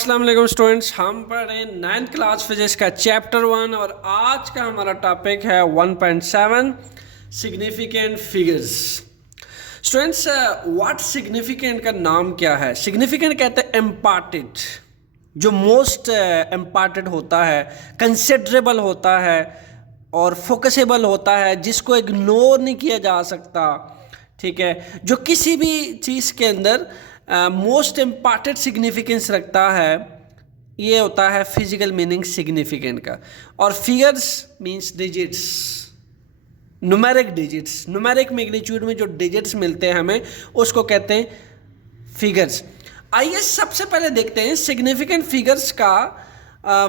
अस्सलाम वालेकुम स्टूडेंट्स, हम पढ़ रहे हैं 9th क्लास फिजिक्स का चैप्टर 1 और आज का हमारा टॉपिक है 1.7 significant figures. Students, what significant का नाम क्या है? सिग्निफिकेंट कहते हैं इम्पॉर्टेंट, जो मोस्ट इम्पॉर्टेंट होता है, कंसिडरेबल होता है और फोकसेबल होता है, जिसको इग्नोर नहीं किया जा सकता। ठीक है, जो किसी भी चीज़ के अंदर मोस्ट इम्पॉर्टेंट सिग्निफिकेंस रखता है, ये होता है फिजिकल मीनिंग सिग्निफिकेंट का। और figures means digits, numeric digits, numeric magnitude में जो डिजिट्स मिलते हैं हमें, उसको कहते हैं फिगर्स। आइए सबसे पहले देखते हैं सिग्निफिकेंट फिगर्स का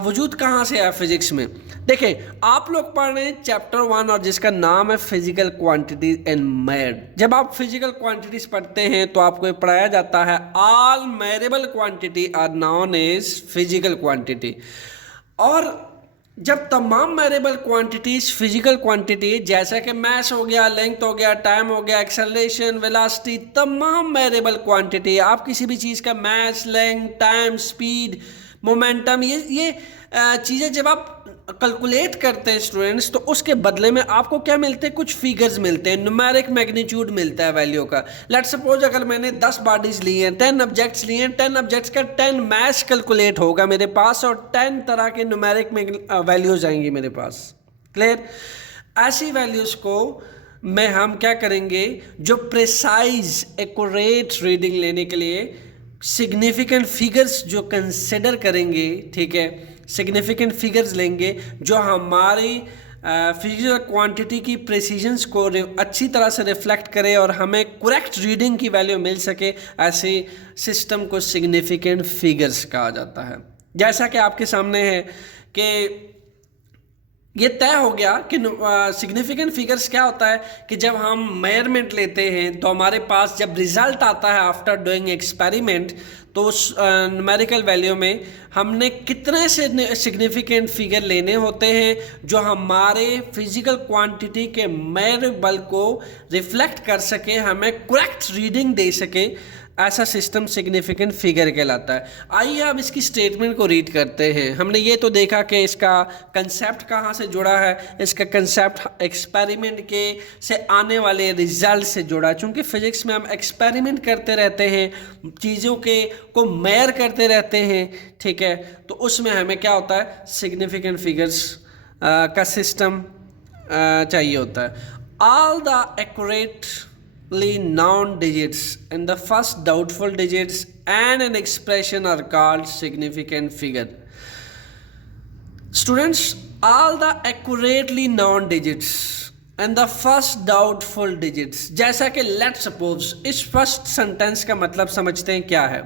वजूद कहाँ से है फिजिक्स में। देखिए, आप लोग पढ़ रहे हैं चैप्टर 1 और जिसका नाम है फिजिकल क्वांटिटीज एंड मेजर। जब आप फिजिकल क्वांटिटीज पढ़ते हैं तो आपको ये पढ़ाया जाता है all measurable quantity are known as physical quantity. और जब तमाम मेजरेबल क्वांटिटीज फिजिकल क्वांटिटी, जैसा कि मास हो गया, लेंथ हो गया, टाइम हो गया, एक्सेलरेशन, वेलोसिटी, तमाम मेजरेबल क्वांटिटी, आप किसी भी चीज़ का मास, लेंथ, टाइम, स्पीड, मोमेंटम, ये चीज़ें जब आप कैलकुलेट करते हैं स्टूडेंट्स, तो उसके बदले में आपको क्या मिलते हैं? कुछ फिगर्स मिलते हैं, न्यूमेरिक मैग्नीट्यूड मिलता है वैल्यू का। लेट्स सपोज अगर मैंने 10 बॉडीज ली हैं, 10 ऑब्जेक्ट्स लिए हैं, 10 ऑब्जेक्ट्स का 10 मास कैलकुलेट होगा मेरे पास और 10 तरह के न्यूमेरिक वैल्यूज आएंगी मेरे पास। क्लियर? ऐसी वैल्यूज को में हम क्या करेंगे, जो प्रिसाइज एक्यूरेट रीडिंग लेने के लिए सिग्निफिकेंट फिगर्स जो कंसिडर करेंगे, ठीक है, सिग्निफिकेंट फिगर्स लेंगे जो हमारी फिजिकल क्वांटिटी की प्रेसिजन्स को अच्छी तरह से रिफ्लेक्ट करे और हमें करेक्ट रीडिंग की वैल्यू मिल सके। ऐसे सिस्टम को सिग्निफिकेंट फिगर्स कहा जाता है। जैसा कि आपके सामने है कि ये तय हो गया कि सिग्निफिकेंट फिगर्स क्या होता है कि जब हम मेजरमेंट लेते हैं तो हमारे पास जब रिजल्ट आता है आफ्टर डूइंग एक्सपेरिमेंट, तो उस न्यूमेरिकल वैल्यू में हमने कितने से सिग्निफिकेंट फिगर लेने होते हैं जो हमारे फिजिकल क्वांटिटी के मेजरेबल को रिफ्लेक्ट कर सके, हमें करेक्ट रीडिंग दे सके। ऐसा सिस्टम सिग्निफिकेंट फिगर कहलाता है। आइए अब इसकी स्टेटमेंट को रीड करते हैं। हमने ये तो देखा कि इसका कंसेप्ट कहाँ से जुड़ा है, इसका कंसेप्ट एक्सपेरिमेंट के से आने वाले रिजल्ट से जुड़ा। चूँकि फिजिक्स में हम एक्सपेरिमेंट करते रहते हैं, चीज़ों के को मेजर करते रहते हैं, ठीक है, तो उसमें हमें क्या होता है, सिग्निफिकेंट फिगर्स का सिस्टम चाहिए होता है। All the accurate known digits and the first doubtful digits and an expression are called significant figure. Students, all the accurately known digits and the first doubtful digits, जैसा कि let's suppose, इस first sentence का मतलब समझते हैं क्या है।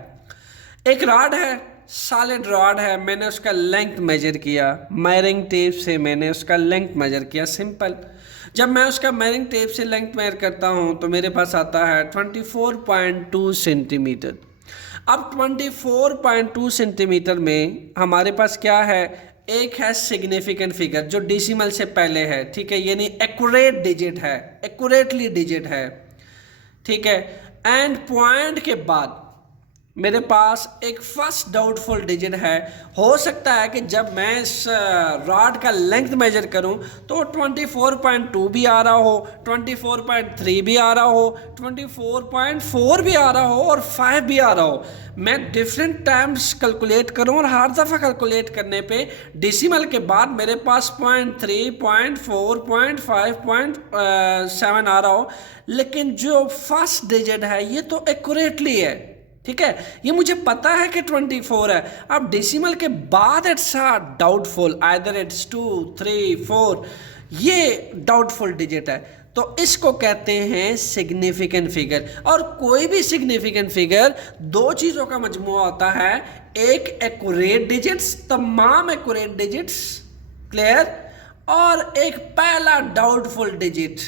एक रॉड है, सॉलिड रॉड है, मैंने उसका लेंथ मेजर किया, मेजरिंग टेप से मैंने उसका लेंथ मेजर किया। सिंपल। जब मैं उसका मेजरिंग टेप से लेंथ मेजर करता हूँ तो मेरे पास आता है 24.2 सेंटीमीटर। अब 24.2 सेंटीमीटर में हमारे पास क्या है, एक है सिग्निफिकेंट फिगर जो डेसिमल से पहले है, ठीक है, यानी एक्यूरेट डिजिट है, एक्यूरेटली डिजिट है, ठीक है। एंड पॉइंट के बाद मेरे पास एक फर्स्ट डाउटफुल डिजिट है। हो सकता है कि जब मैं इस रॉड का लेंथ मेजर करूं तो 24.2 भी आ रहा हो, 24.3 भी आ रहा हो, 24.4 भी आ रहा हो और 5 भी आ रहा हो। मैं डिफरेंट टाइम्स कैलकुलेट करूं और हर दफ़ा कैलकुलेट करने पे डेसिमल के बाद मेरे पास 0.3, 0.4, 0.5, 0.7 आ रहा हो, लेकिन जो फर्स्ट डिजिट है ये तो एक्यूरेटली है, ठीक है, ये मुझे पता है कि 24 है। अब डेसिमल के बाद इट्स डाउटफुल, आइदर इट्स 2, 3, 4, ये डाउटफुल डिजिट है, तो इसको कहते हैं सिग्निफिकेंट फिगर। और कोई भी सिग्निफिकेंट फिगर दो चीज़ों का मजमुआ होता है, एक एक्यूरेट डिजिट्स, तमाम एक्यूरेट डिजिट्स, क्लियर, और एक पहला doubtful digit,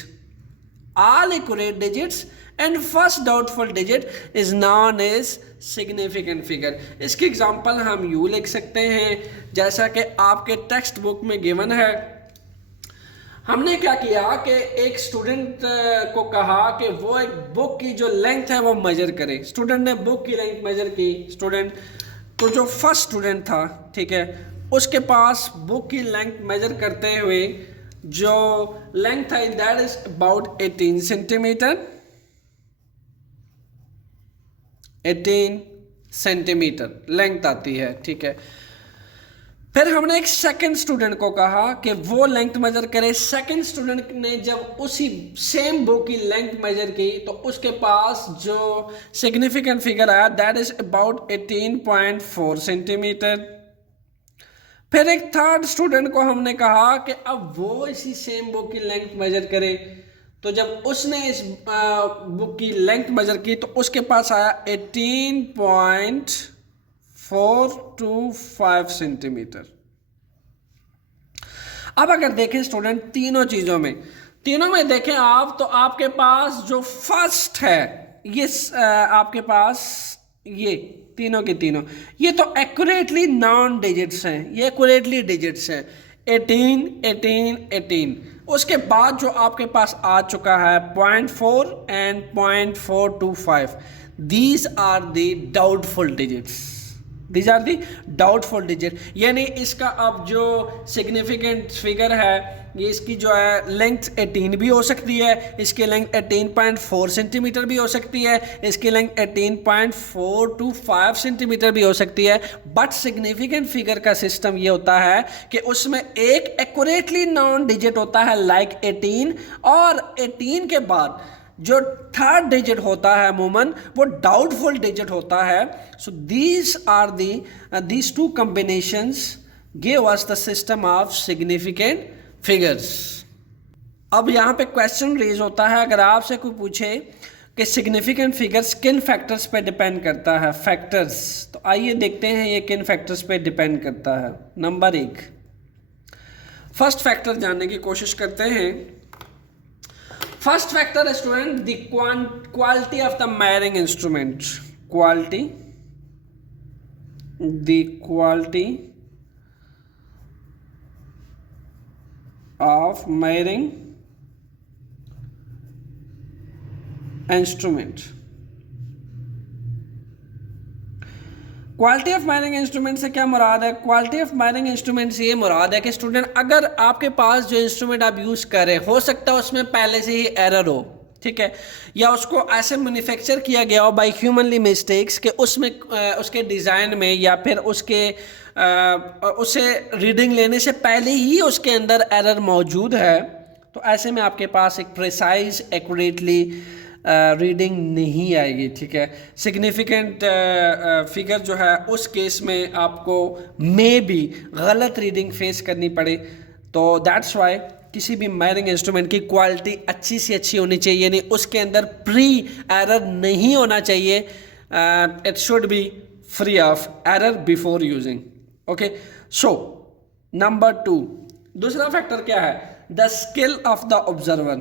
all accurate digits and first doubtful digit is known as significant figure. इसकी एग्जांपल हम यूँ लिख सकते हैं जैसा कि आपके टेक्स्ट बुक में गिवन है। हमने क्या किया कि एक स्टूडेंट को कहा कि वो एक बुक की जो लेंथ है वो मेजर करे। स्टूडेंट ने बुक की लेंथ मेजर की। स्टूडेंट तो जो फर्स्ट स्टूडेंट था, ठीक है, उसके पास बुक की लेंथ मेजर करते हुए जो लेंथ था that is about 18 centimetre, 18 centimetre length आती है, ठीक है। फिर हमने एक सेकंड स्टूडेंट को कहा कि वो लेंथ मेजर करे। सेकंड स्टूडेंट ने जब उसी सेम बुक की लेंथ मेजर की तो उसके पास जो सिग्निफिकेंट फिगर आया दैट इज अबाउट 18.4 सेंटीमीटर। फिर एक थर्ड स्टूडेंट को हमने कहा कि अब वो इसी सेम बुक की लेंथ मेजर करे। तो जब उसने इस बुक की लेंथ मेजर की तो उसके पास आया 18.425 सेंटीमीटर। अब अगर देखें स्टूडेंट तीनों देखें आप, तो आपके पास जो फर्स्ट है ये आपके पास ये तीनों के तीनों ये तो एक्यूरेटली नॉन डिजिट्स हैं, ये एक्यूरेटली डिजिट्स हैं 18, 18, 18। उसके बाद जो आपके पास आ चुका है 0.4 and 0.425, these are the doubtful digits, these are the doubtful digit. यानी इसका अब जो सिग्निफिकेंट फिगर है ये इसकी जो है लेंथ 18 भी हो सकती है, इसकी लेंथ 18.4 सेंटीमीटर भी हो सकती है, इसकी लेंथ 18.425 सेंटीमीटर भी हो सकती है। बट सिग्निफिकेंट फिगर का सिस्टम ये होता है कि उसमें एक एक्यूरेटली नॉन डिजिट होता है लाइक 18, और 18 के बाद जो थर्ड डिजिट होता है अमूमन वो डाउटफुल डिजिट होता है। So these are these two combinations give us the system of significant figures. अब यहाँ पे क्वेश्चन रेज होता है, अगर आपसे कोई पूछे कि सिग्निफिकेंट फिगर्स किन फैक्टर्स पे डिपेंड करता है, फैक्टर्स, तो आइए देखते हैं ये किन फैक्टर्स पे डिपेंड करता है। नंबर 1, फर्स्ट फैक्टर जानने की कोशिश करते हैं। फर्स्ट फैक्टर है student the quality of the measuring instrument, quality of measuring instrument। Quality of measuring instrument से क्या मुराद है? क्वालिटी ऑफ मेजरिंग इंस्ट्रूमेंट से ये मुराद है कि स्टूडेंट अगर आपके पास जो इंस्ट्रूमेंट आप यूज़ कर रहे हैं हो सकता है उसमें पहले से ही एरर हो, ठीक है, या उसको ऐसे मैन्युफैक्चर किया गया हो बाय ह्यूमनली मिस्टेक्स कि उसमें उसके डिज़ाइन में या फिर उसे रीडिंग लेने से पहले ही उसके अंदर एरर मौजूद है। तो ऐसे में आपके पास एक प्रिसाइज एक्यूरेटली रीडिंग नहीं आएगी, ठीक है। सिग्निफिकेंट फिगर जो है उस केस में आपको मे बी गलत रीडिंग फेस करनी पड़े। तो दैट्स वाई किसी भी मेजरिंग इंस्ट्रूमेंट की क्वालिटी अच्छी से अच्छी होनी चाहिए, यानी उसके अंदर प्री एरर नहीं होना चाहिए। It should B free of error before using. Okay, so number 2, दूसरा फैक्टर क्या है? The skill of the observer,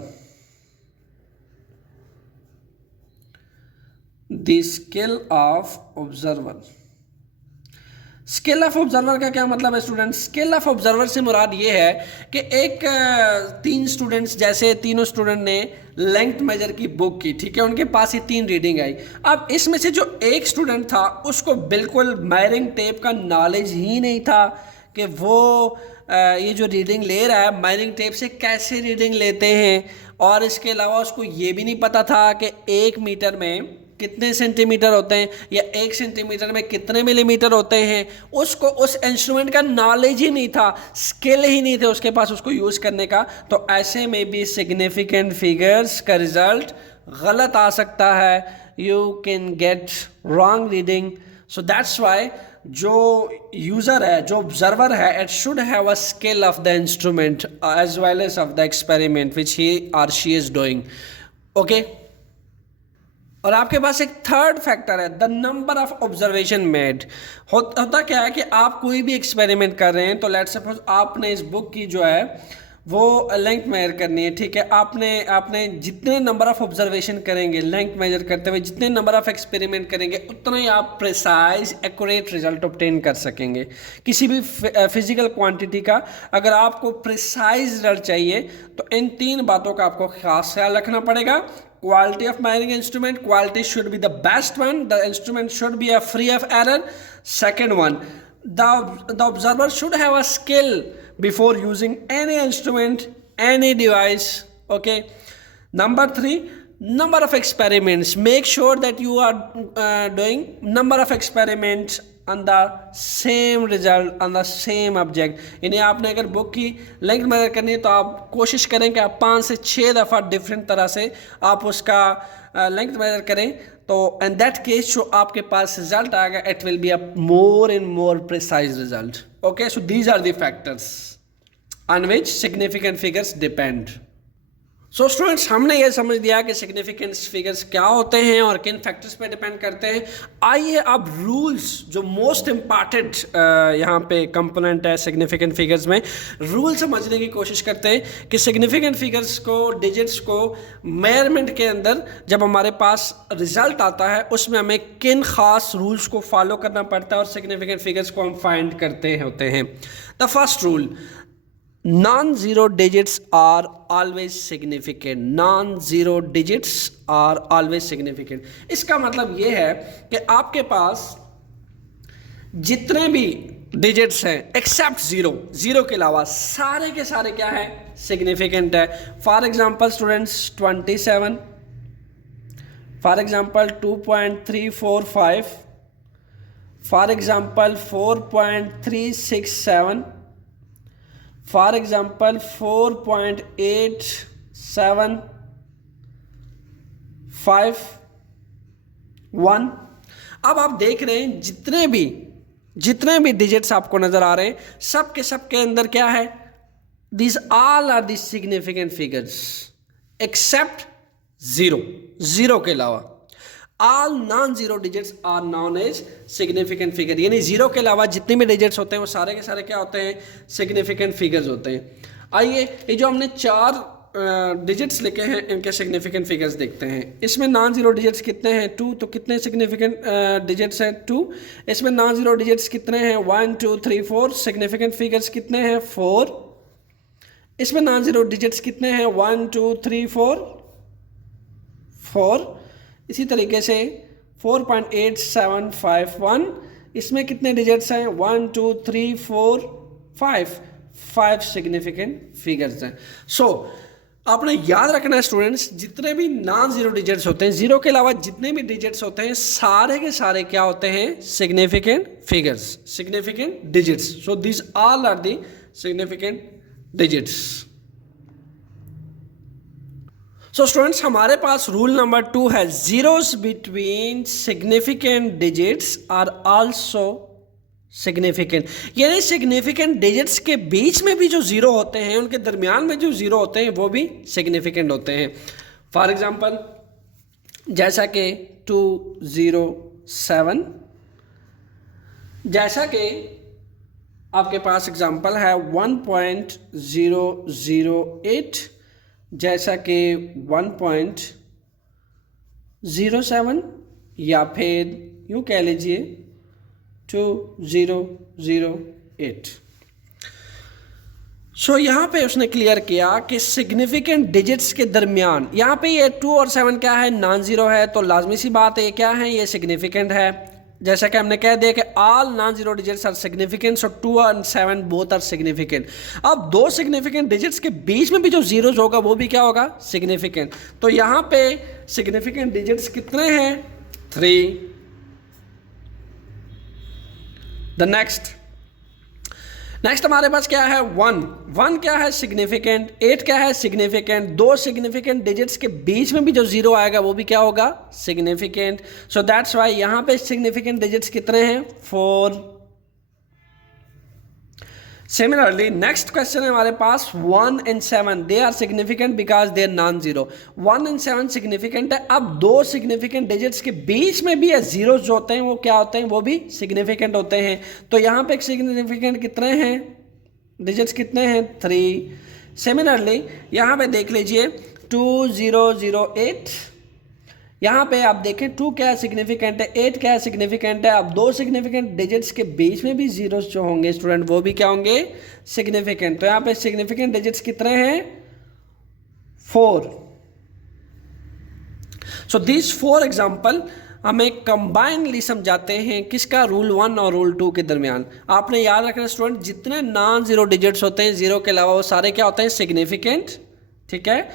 the skill of observer. Skill of observer का क्या मतलब है स्टूडेंट? स्किल ऑफ ऑब्जर्वर से मुराद ये है कि एक 3 स्टूडेंट्स, जैसे तीनों स्टूडेंट ने लेंथ मेजर की बुक की, ठीक है, उनके पास ये 3 रीडिंग आई। अब इसमें से जो एक स्टूडेंट था उसको बिल्कुल मेजरिंग टेप का नॉलेज ही नहीं था कि वो ये जो रीडिंग ले रहा है मेजरिंग टेप से कैसे रीडिंग लेते हैं, और इसके अलावा उसको ये भी नहीं पता था कि 1 मीटर में कितने सेंटीमीटर होते हैं या 1 सेंटीमीटर में कितने मिलीमीटर होते हैं। उसको उस इंस्ट्रूमेंट का नॉलेज ही नहीं था, स्किल ही नहीं थे उसके पास उसको यूज़ करने का। तो ऐसे में भी सिग्निफिकेंट फिगर्स का रिजल्ट गलत आ सकता है, you can get wrong reading. So that's why जो यूज़र है, जो ऑब्जर्वर है, it should have a skill of the instrument as well as of the experiment which he और शी इज़ डूइंग। ओके, और आपके पास एक थर्ड फैक्टर है, the number of observation made. होता क्या है कि आप कोई भी एक्सपेरिमेंट कर रहे हैं, तो लेट्स सपोज आपने इस बुक की जो है वो लेंथ मेजर करनी है, ठीक है। आपने जितने नंबर ऑफ ऑब्जर्वेशन करेंगे लेंथ मेजर करते हुए, जितने नंबर ऑफ एक्सपेरिमेंट करेंगे, उतना ही आप प्रिसाइज एक्यूरेट रिजल्ट ऑब्टेन कर सकेंगे किसी भी फिजिकल क्वांटिटी का। अगर आपको प्रिसाइज रिजल्ट चाहिए तो इन 3 बातों का आपको खास ख्याल रखना पड़ेगा। quality of mining instrument, quality should be the best one, the instrument should be a free of error. Second one, the observer should have a skill before using any instrument, any device. Okay. Number 3, number of experiments. Make sure that you are doing number of experiments on the same result on the same object. यानी आपने अगर book की length major करनी है तो आप कोशिश करें कि आप 5 से 6 दफ़ा डिफरेंट तरह से आप उसका लेंथ मेजर करें, तो इन दैट केस जो आपके पास रिजल्ट आएगा it will be a more and more precise result. Okay, so these are the factors on which significant figures depend. So students, हमने ये समझ लिया कि सिग्निफिकेंट फिगर्स क्या होते हैं और किन फैक्टर्स पे डिपेंड करते हैं. आइए अब रूल्स, जो मोस्ट इम्पॉर्टेंट यहाँ पे कंपोनेंट है सिग्निफिकेंट फिगर्स में, रूल समझने की कोशिश करते हैं कि सिग्निफिकेंट फिगर्स को, डिजिट्स को मेजरमेंट के अंदर जब हमारे पास रिजल्ट आता है उसमें हमें किन खास रूल्स को फॉलो करना पड़ता है और सिग्निफिकेंट फिगर्स को हम फाइंड करते होते हैं. The first rule, non-zero digits are always significant. non-zero digits are always significant. इसका मतलब ये है कि आपके पास जितने भी डिजिट्स हैं एक्सेप्ट जीरो के अलावा सारे के सारे क्या है, सिग्निफिकेंट है. For example students 27, for example 2.345, for example 4.367, for example 4.8751. अब आप देख रहे हैं जितने भी डिजिट्स आपको नजर आ रहे हैं सब के अंदर क्या है, these all are the significant figures except zero के अलावा. All non zero digits are known as significant figure. यानी जीरो के अलावा जितने भी डिजिट्स होते हैं वो सारे के सारे क्या होते हैं, सिग्निफिकेंट फिगर्स होते हैं. आइए ये जो हमने 4 डिजिट्स लिखे हैं इनके सिग्निफिकेंट फिगर्स देखते हैं. इसमें नॉन जीरो डिजिट्स कितने हैं, 2. तो कितने सिग्निफिकेंट डिजिट्स हैं, 2. इसमें नॉन जीरो डिजिट्स कितने हैं, 1 2 3 4. सिग्निफिकेंट फिगर्स कितने हैं, 4. इसमें नॉन जीरो डिजिट्स कितने हैं, 1 2 3 4. इसी तरीके से 4.8751, इसमें कितने डिजिट्स हैं, 1 2 3 4 5 सिग्निफिकेंट फिगर्स हैं. सो आपने याद रखना है स्टूडेंट्स, जितने भी नॉन जीरो डिजिट्स होते हैं, जीरो के अलावा जितने भी डिजिट्स होते हैं सारे के सारे क्या होते हैं, significant figures, significant digits. So this all are the significant digits. So students, हमारे पास रूल नंबर 2 है, zeros between significant digits are also significant. यानी सिग्निफिकेंट डिजिट्स के बीच में भी जो जीरो होते हैं, उनके दरमियान में जो जीरो होते हैं वो भी सिग्निफिकेंट होते हैं. फॉर एग्जांपल जैसा कि 207, जैसा कि आपके पास एग्जांपल है 1.008, जैसा कि 1.07 या फिर यूँ कह लीजिए 2008. सो यहाँ पे उसने क्लियर किया कि सिग्निफिकेंट डिजिट्स के दरमियान, यहाँ पे ये 2 और 7 क्या है, नॉन ज़ीरो है, तो लाजमी सी बात है ये क्या है, ये सिग्निफिकेंट है. जैसा कि हमने कह दिया कि all non zero digits are significant, so 2 और 7 बोथ आर सिग्निफिकेंट. अब 2 सिग्निफिकेंट डिजिट्स के बीच में भी जो जीरोज होगा वो भी क्या होगा, सिग्निफिकेंट. तो यहाँ पे सिग्निफिकेंट डिजिट्स कितने हैं, 3. द नेक्स्ट हमारे पास क्या है, 1 क्या है, सिग्निफिकेंट. 8 क्या है, सिग्निफिकेंट. 2 सिग्निफिकेंट डिजिट्स के बीच में भी जो जीरो आएगा वो भी क्या होगा, सिग्निफिकेंट. सो दैट्स वाई यहां पे सिग्निफिकेंट डिजिट्स कितने हैं, 4. सिमिलरली नेक्स्ट क्वेश्चन है हमारे पास 1 and 7, they are significant because they are non zero. 1 and 7 significant है. अब 2 सिग्निफिकेंट डिजिट्स के बीच में भी जीरो जो होते हैं वो क्या होते हैं, वो भी सिग्निफिकेंट होते हैं. तो यहाँ पे सिग्निफिकेंट कितने हैं, डिजिट्स कितने हैं, 3. सिमिलरली यहाँ पे देख लीजिए 2008, यहाँ पे आप देखें 2 क्या सिग्निफिकेंट है, 8 क्या सिग्निफिकेंट है. अब 2 सिग्निफिकेंट डिजिट्स के बीच में भी जीरोस जो होंगे स्टूडेंट वो भी क्या होंगे, सिग्निफिकेंट. तो यहाँ पे सिग्निफिकेंट डिजिट्स कितने हैं, 4. सो दिस 4 एग्जाम्पल हमें कंबाइनली समझाते हैं किसका, रूल 1 और रूल 2 के दरमियान। आपने याद रखना स्टूडेंट, जितने नॉन जीरो डिजिट्स होते हैं जीरो के अलावा वो सारे क्या होते हैं, सिग्निफिकेंट, ठीक है।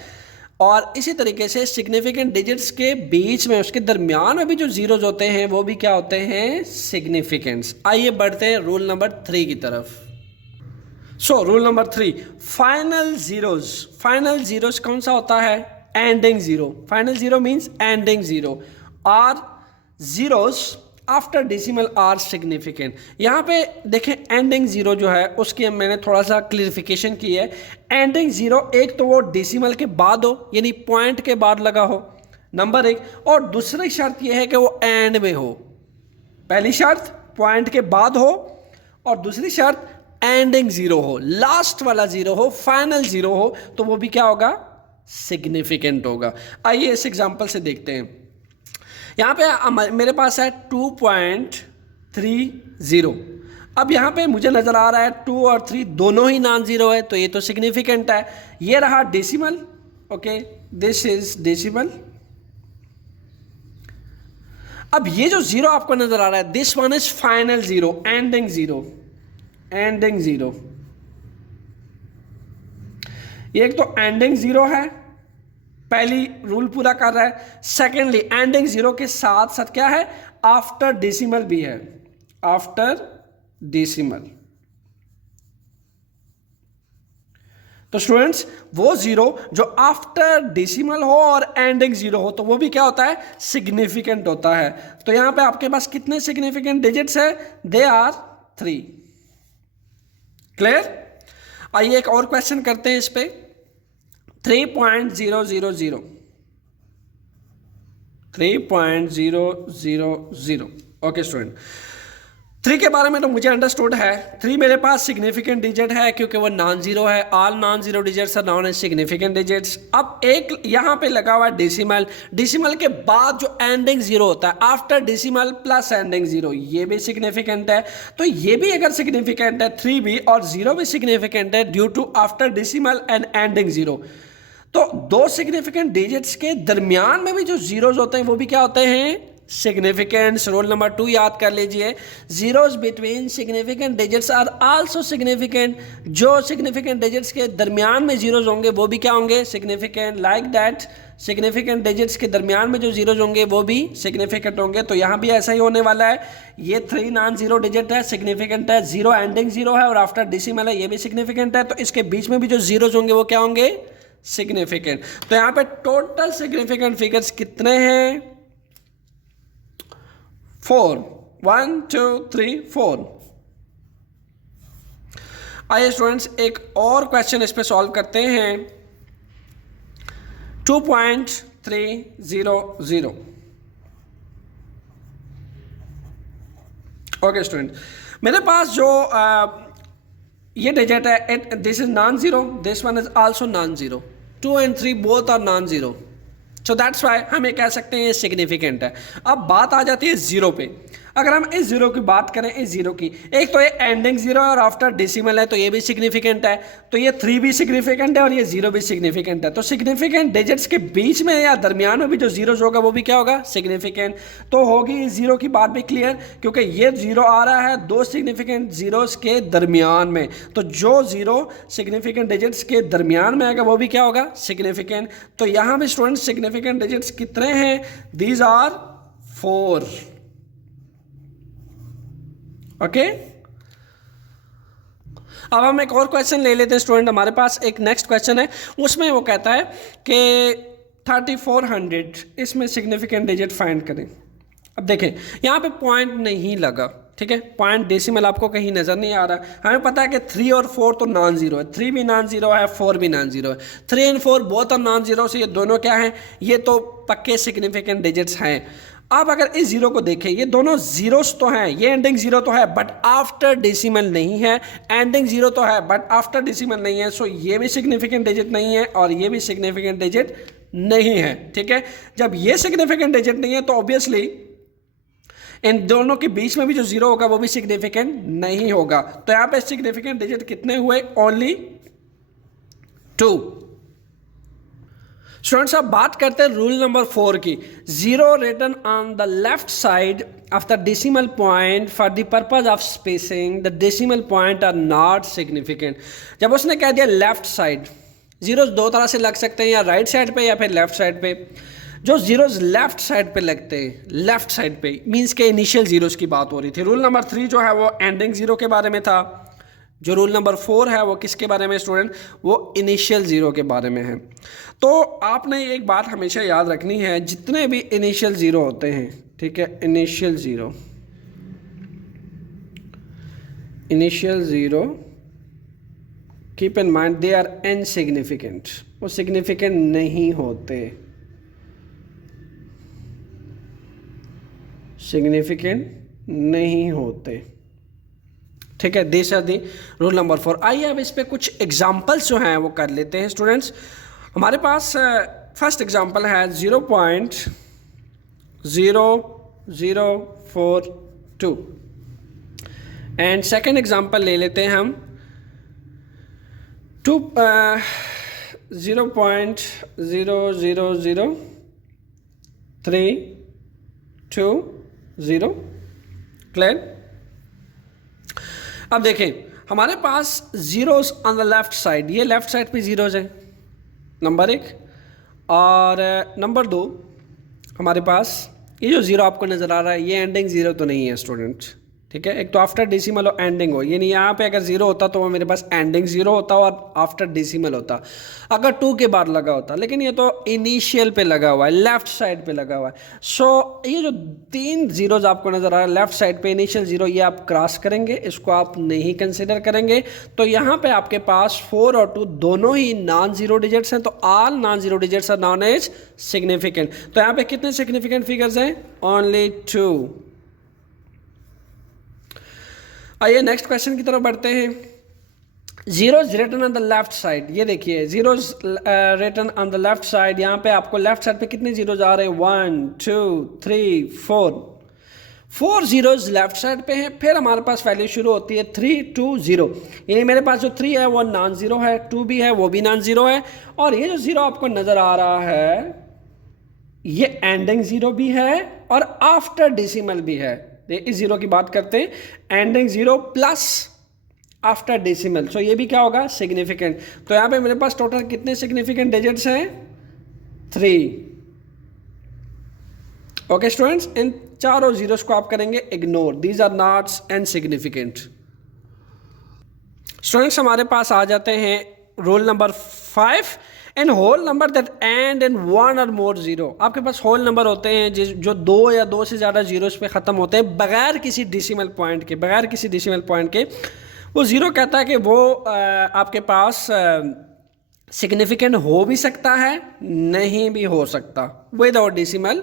और इसी तरीके से सिग्निफिकेंट डिजिट्स के बीच में, उसके दरमियान में भी जो जीरोज होते हैं वो भी क्या होते हैं, सिग्निफिकेंट्स। आइए बढ़ते हैं रूल नंबर 3 की तरफ। So rule number 3, final zeros. Final zeros कौन सा होता है, ending zero. Final zero means ending zero. और zeros after decimal are significant. यहाँ पे देखें एंडिंग जीरो जो है उसकी मैंने थोड़ा सा क्लियरिफिकेशन की है। एंडिंग जीरो एक तो वो डेसिमल के बाद हो, यानी पॉइंट के बाद लगा हो, नंबर 1। और दूसरी शर्त यह है कि वो एंड में हो। पहली शर्त पॉइंट के बाद हो और दूसरी शर्त एंडिंग जीरो हो, लास्ट वाला जीरो हो, फाइनल जीरो हो, तो वो भी क्या होगा, सिग्निफिकेंट होगा। आइए इस एग्जांपल से देखते हैं। यहाँ पे मेरे पास है 2.30। अब यहाँ पे मुझे नज़र आ रहा है 2 और 3 दोनों ही नॉन ज़ीरो है, तो ये तो सिग्निफिकेंट है। ये रहा decimal, okay, this is decimal. अब ये जो जीरो आपको नज़र आ रहा है, this one is final zero, ending zero, ending zero. ये एक तो एंडिंग जीरो है, पहली रूल पूरा कर रहा है। सेकेंडली एंडिंग जीरो के साथ साथ क्या है, आफ्टर डेसिमल भी है, आफ्टर डेसिमल। तो स्टूडेंट्स वो जीरो जो आफ्टर डेसिमल हो और एंडिंग जीरो हो, तो वो भी क्या होता है, सिग्निफिकेंट होता है। तो यहां पे आपके पास कितने सिग्निफिकेंट डिजिट्स है, दे आर 3। क्लियर। आइए एक और क्वेश्चन करते हैं इस पे। 3.000, 3.000। ओके स्टूडेंट, 3 के बारे में तो मुझे अंडरस्टूड है। 3 मेरे पास सिग्निफिकेंट डिजिट है क्योंकि वो नॉन जीरो है। All non zero digits are known as significant digits. अब एक यहाँ पे लगा हुआ है डेसिमल। डेसिमल के बाद जो एंडिंग जीरो होता है, after decimal plus ending zero, ये भी सिग्निफिकेंट है। तो ये भी अगर सिग्निफिकेंट है 3 भी, और 0 भी सिग्निफिकेंट है due to after decimal and ending zero. तो दो सिग्निफिकेंट डिजिट्स के दरमियान में भी जो जीरोज होते हैं वो भी क्या होते हैं, सिग्निफिकेंट्स। रोल नंबर 2 याद कर लीजिए, zeros between significant digits are also significant. जो सिग्निफिकेंट डिजिट्स के दरमियान में जीरोज होंगे वो भी क्या होंगे, significant. Like that significant digits के दरमियान में जो जीरोज होंगे वो भी सिग्निफिकेंट होंगे। तो यहाँ भी ऐसा ही होने वाला है। ये 3 नॉन जीरो डिजिट है, सिग्निफिकेंट है, 0 एंडिंग जीरो है और आफ्टर डेसिमल है, ये भी सिग्निफिकेंट है। तो इसके बीच में भी जो जीरोज होंगे वो क्या होंगे, सिग्निफिकेंट। तो यहाँ पे टोटल सिग्निफिकेंट फिगर्स कितने हैं, 4, 1 2 3 4। आइए स्टूडेंट्स एक और क्वेश्चन इस पे सॉल्व करते हैं। 2.300। ओके स्टूडेंट, मेरे पास जो ये डिजिट है, this is non zero, this one is also non zero. 2 and 3 both are non zero, so that's why हम ये कह सकते हैं ये सिग्निफिकेंट है। अब बात आ जाती है जीरो पे। अगर हम इस जीरो की बात करें, इस जीरो की, एक तो ये एंडिंग जीरो और आफ्टर डेसिमल है, तो ये भी सिग्निफिकेंट है। तो ये 3 भी सिग्निफिकेंट है और ये 0 भी सिग्निफिकेंट है। तो सिग्निफिकेंट डिजिट्स के बीच में या दरमियान में भी जो जीरोज होगा वो भी क्या होगा, सिग्निफिकेंट। तो होगी इस जीरो की बात भी क्लियर, क्योंकि ये जीरो आ रहा है 2 सिग्निफिकेंट जीरोस के दरमियान में। तो जो जीरो सिग्निफिकेंट डिजिट्स के दरमियान में आएगा वो भी क्या होगा, सिग्निफिकेंट। तो यहाँ भी स्टूडेंट सिग्निफिकेंट डिजिट्स कितने हैं, दीज आर 4। ओके, अब हम एक और क्वेश्चन ले लेते हैं स्टूडेंट। हमारे पास एक नेक्स्ट क्वेश्चन है, उसमें वो कहता है कि 3400 इसमें सिग्निफिकेंट डिजिट फाइंड करें। अब देखें यहाँ पे पॉइंट नहीं लगा, ठीक है, पॉइंट डेसिमल आपको कहीं नज़र नहीं आ रहा। हमें पता है कि 3 और 4 तो नॉन जीरो है, 3 भी नॉन जीरो है, 4 भी नॉन जीरो है। 3 and 4 both are non zero, से ये दोनों क्या हैं, ये तो पक्के सिग्निफिकेंट डिजिट्स हैं। अब अगर इस जीरो को देखें, ये दोनों जीरोस तो हैं, ये एंडिंग जीरो तो है बट आफ्टर डेसिमल नहीं है, एंडिंग जीरो तो है बट आफ्टर डेसिमल नहीं है। सो ये भी सिग्निफिकेंट डिजिट नहीं है और ये भी सिग्निफिकेंट डिजिट नहीं है, ठीक है। जब ये सिग्निफिकेंट डिजिट नहीं है तो ऑब्वियसली इन दोनों के बीच में भी जो जीरो होगा वो भी सिग्निफिकेंट नहीं होगा। तो यहां पे सिग्निफिकेंट डिजिट कितने हुए, ओनली 2। स्टूडेंट्स अब बात करते हैं रूल नंबर 4 की। Zero written on the left side of the decimal point for the purpose of spacing the decimal point are not significant. जब उसने कह दिया लेफ्ट साइड, जीरोस दो तरह से लग सकते हैं, या राइट साइड पे या फिर लेफ्ट साइड पे। जो जीरोस लेफ्ट साइड पे लगते हैं, लेफ्ट साइड पे मींस के इनिशियल जीरोस की बात हो रही थी। रूल नंबर 3 जो है वो एंडिंग जीरो के बारे में था। जो रूल नंबर 4 है वो किसके बारे में स्टूडेंट? वो इनिशियल जीरो के बारे में है। तो आपने एक बात हमेशा याद रखनी है, जितने भी इनिशियल जीरो होते हैं, ठीक है, initial zero keep in mind they are insignificant. वो सिग्निफिकेंट नहीं होते, सिग्निफिकेंट नहीं होते, ठीक है। This are the rule number 4। आइए अब इस पे कुछ एग्जांपल्स जो हैं वो कर लेते हैं स्टूडेंट्स। हमारे पास फर्स्ट एग्जांपल है 0.00042 एंड सेकंड एग्जांपल ले लेते हैं हम 0.00032 क्लियर। अब देखें हमारे पास zeros on the left side, ये लेफ्ट साइड पे जीरोस हैं नंबर 1, और नंबर 2 हमारे पास ये जो ज़ीरो आपको नज़र आ रहा है ये एंडिंग ज़ीरो तो नहीं है स्टूडेंट, ठीक है। एक तो आफ्टर डेसिमल और एंडिंग हो, ये नहीं, यहाँ पे अगर जीरो होता तो वो मेरे पास एंडिंग जीरो होता और आफ्टर डेसिमल होता, अगर 2 के बाद लगा होता, लेकिन ये तो इनिशियल पे लगा हुआ है, लेफ्ट साइड पे लगा हुआ है। सो ये जो 3 जीरोज आपको नजर आ रहा है लेफ्ट साइड पे, इनिशियल जीरो, ये आप क्रॉस करेंगे, इसको आप नहीं कंसिडर करेंगे। तो यहाँ पे आपके पास 4 और 2 दोनों ही नॉन जीरो डिजिट्स हैं, तो all non zero digits are known as significant. तो यहाँ पे कितने सिग्निफिकेंट फिगर्स हैं? ओनली 2। आइए नेक्स्ट क्वेश्चन की तरफ बढ़ते हैं। Zeros written on the left side, ये देखिए zeros written on the left side, यहाँ पे आपको लेफ्ट साइड पे कितने जीरोज आ रहे हैं? 1 2 3 4 जीरोज लेफ्ट साइड पे हैं। फिर हमारे पास वैल्यू शुरू होती है 3 2 0, यानी मेरे पास जो 3 है वो नॉन जीरो है, 2 भी है वो भी नॉन जीरो है, और ये जो जीरो आपको नजर आ रहा है ये एंडिंग जीरो भी है और आफ्टर डेसिमल भी है। इस जीरो की बात करते हैं, ending zero plus after decimal, so ये भी क्या होगा? सिग्निफिकेंट। तो यहां पे मेरे पास टोटल कितने सिग्निफिकेंट डिजिट्स हैं? 3। ओके स्टूडेंट्स, इन चारों जीरोस को आप करेंगे ignore, these are not insignificant. Students हमारे पास आ जाते हैं rule number 5, and whole number that end in 1 और मोर जीरो। आपके पास होल नंबर होते हैं जो 2 या 2 से ज़्यादा जीरोस पे ख़त्म होते हैं बगैर किसी डेसिमल पॉइंट के, बगैर किसी डेसिमल पॉइंट के। वो ज़ीरो कहता है कि वो आपके पास सिग्निफिकेंट हो भी सकता है, नहीं भी हो सकता, विदाउट डेसिमल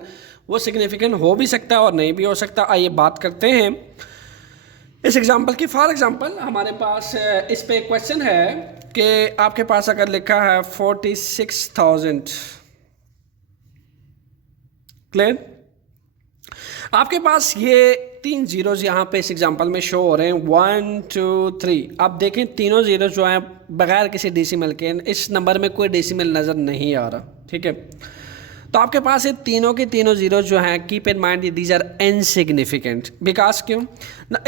वो सिग्निफिकेंट हो भी सकता है और नहीं भी हो सकता। आइए बात करते हैं इस एग्जाम्पल की। फॉर एग्जाम्पल हमारे पास इस पे एक क्वेश्चन है कि आपके पास अगर लिखा है 46,000, क्लियर, आपके पास ये 3 जीरोज यहाँ पे इस एग्जाम्पल में शो हो रहे हैं 1 2 3। आप देखें तीनों जीरोज जो हैं बगैर किसी डेसिमल के, इस नंबर में कोई डेसिमल नज़र नहीं आ रहा, ठीक है। तो आपके पास ये तीनों के तीनों जीरो जो हैं, keep in mind these are insignificant. Because क्यों ना,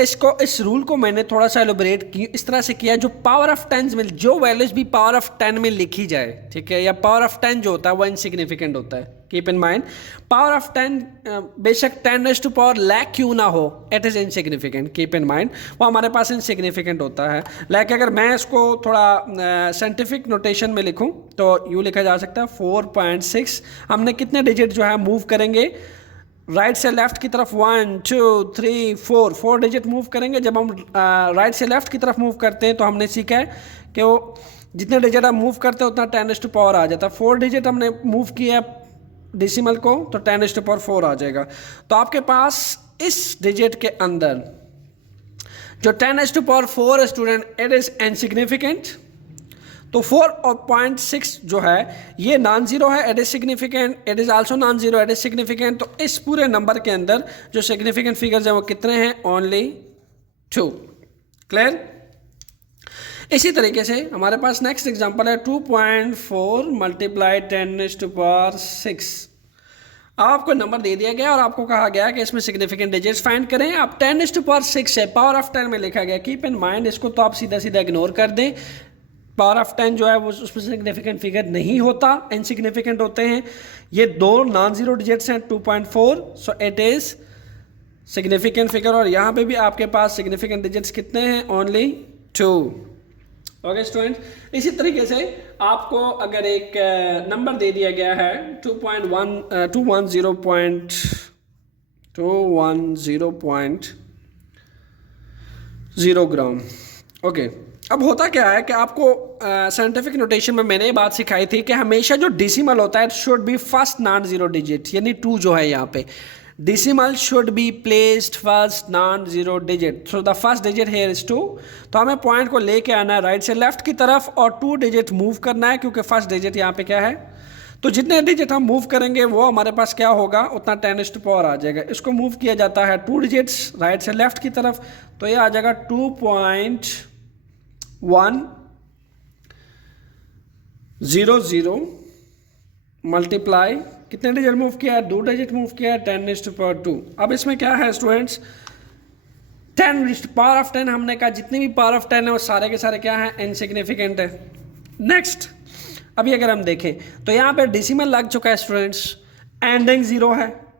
इस रूल को मैंने थोड़ा सा एलोबरेट इस तरह से किया, जो पावर ऑफ 10 में जो वैल्यूज भी पावर ऑफ 10 में लिखी जाए, ठीक है, या पावर ऑफ 10 जो होता है वो इनसिग्निफिकेंट होता है। Keep in mind power of 10 बेशक 10 टू पावर लाख क्यों ना हो, it is insignificant. Keep in mind वो हमारे पास इनसिग्निफिकेंट होता है। लाइक अगर मैं इसको थोड़ा साइंटिफिक नोटेशन में लिखूं तो यूँ लिखा जा सकता है 4.6। हमने कितने डिजिट जो है मूव करेंगे राइट से लेफ्ट की तरफ? 1 2 3 4 डिजिट मूव करेंगे। जब हम राइट से लेफ्ट की तरफ मूव करते हैं तो हमने सीखा है कि वो जितने डिजिट हम मूव करते हैं उतना 10 टू पावर आ जाता है। 4 डिजिट हमने मूव किया डेसिमल को तो 10 टू पावर 4 आ जाएगा। तो आपके पास इस डिजिट के अंदर जो 10 to power 4 student, it is insignificant. तो 4.6 जो है ये नॉन जीरो है, it is significant, it is also non zero, it is significant. तो इस पूरे नंबर के अंदर जो सिग्निफिकेंट फिगर्स हैं वो कितने हैं? ओनली 2। क्लियर। इसी तरीके से हमारे पास नेक्स्ट एग्जांपल है 2.4 मल्टीप्लाई 10⁻⁶। आपको नंबर दे दिया गया और आपको कहा गया कि इसमें सिग्निफिकेंट डिजिट्स फाइंड करें। अब 10⁻⁶ है, पावर ऑफ 10 में लिखा गया। कीप इन माइंड, इसको तो आप सीधा सीधा इग्नोर कर दें। पावर ऑफ 10 जो है वो उसमें सिग्निफिकेंट फिगर नहीं होता, इनसिग्निफिकेंट होते हैं। ये दो नॉन जीरो डिजिट्स हैं 2.4, so it is significant figure. और यहाँ पे भी आपके पास सिग्निफिकेंट डिजिट्स कितने हैं? ओनली 2। ओके स्टूडेंट, इसी तरीके से आपको अगर एक नंबर दे दिया गया है 210.0 ग्राम। ओके, अब होता क्या है कि आपको साइंटिफिक नोटेशन में मैंने ये बात सिखाई थी कि हमेशा जो डेसिमल होता है it should B first non zero digit, यानी 2 जो है यहाँ पे decimal should be placed first non-zero digit, so the first digit here is 2। तो हमें पॉइंट को लेके आना है राइट से लेफ्ट की तरफ और 2 डिजिट मूव करना है, क्योंकि फर्स्ट डिजिट यहाँ पे क्या है। तो जितने डिजिट हम मूव करेंगे वो हमारे पास क्या होगा, उतना 10⁻⁴ आ जाएगा। इसको मूव किया जाता है 2 डिजिट्स राइट से लेफ्ट की तरफ, तो ये आ जाएगा 2.100 मल्टीप्लाई कितने डिजिट मूव किया है, 2 डिजिट मूव किया है, 10⁻²। अब इसमें क्या है स्टूडेंट्स, 10 पावर ऑफ 10 हमने कहा जितनी भी पावर ऑफ 10 है वो सारे के सारे क्या है, इनसिग्निफिकेंट है। नेक्स्ट, अभी अगर हम देखें तो यहाँ पे डेसिमल लग चुका है स्टूडेंट्स, एंडिंग 0 है,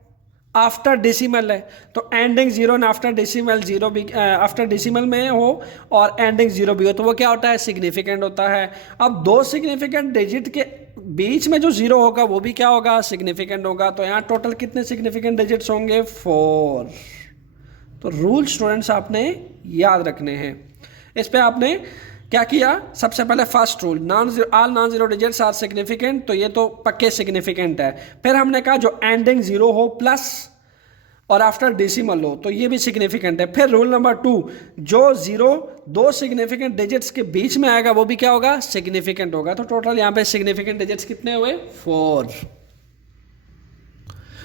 आफ्टर डेसिमल है, तो एंडिंग 0 एंड आफ्टर डेसिमल 0 भी आफ्टर डेसिमल में हो और एंडिंग 0 भी हो तो वो क्या होता है, सिग्निफिकेंट होता है। अब 2 सिग्निफिकेंट डिजिट के बीच में जो 0 होगा वो भी क्या होगा, सिग्निफिकेंट होगा। तो यहाँ टोटल कितने सिग्निफिकेंट डिजिट्स होंगे, 4। तो रूल स्टूडेंट्स आपने याद रखने हैं। इस पे आपने क्या किया, सबसे पहले first rule, all non zero digits are significant, तो ये तो पक्के सिग्निफिकेंट है। फिर हमने कहा जो एंडिंग 0 हो प्लस और आफ्टर डेसिमल हो तो ये भी सिग्निफिकेंट है। फिर रूल नंबर 2, जो 2 सिग्निफिकेंट डिजिट्स के बीच में आएगा वो भी क्या होगा, सिग्निफिकेंट होगा। तो टोटल यहाँ पे सिग्निफिकेंट डिजिट्स कितने हुए, 4।